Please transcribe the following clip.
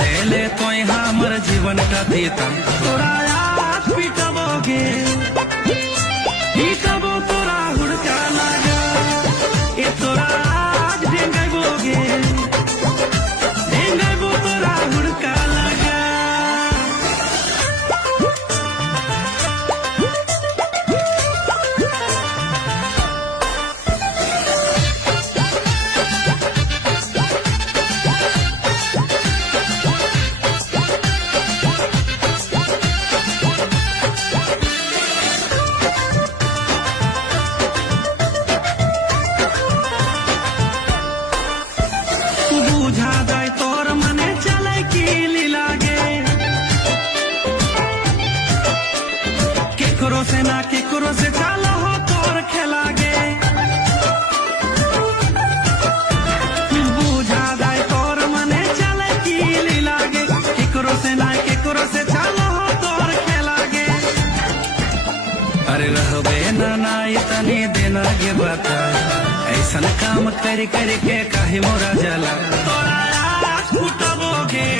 देले तो हमर जीवन का तीता तोरा आज पिटबोगे पिटबो तोरा हुड़का लागा ए तोरा आज ढेंगबोगे ढेंगबो तोरा हुड़का लागा। बुझा जाए तोर मने चले की लागे केकरो से ना केकरो से चलो हो तोर खेलागे बुझा जाए तोर मने चले की लागे केकरो से ना केकरो से चलो हो तोर खेलागे। अरे रहबे ना इतनी देना के बता ऐसन काम कर के काहे मोरा जला तोरा आज फुटबोगे।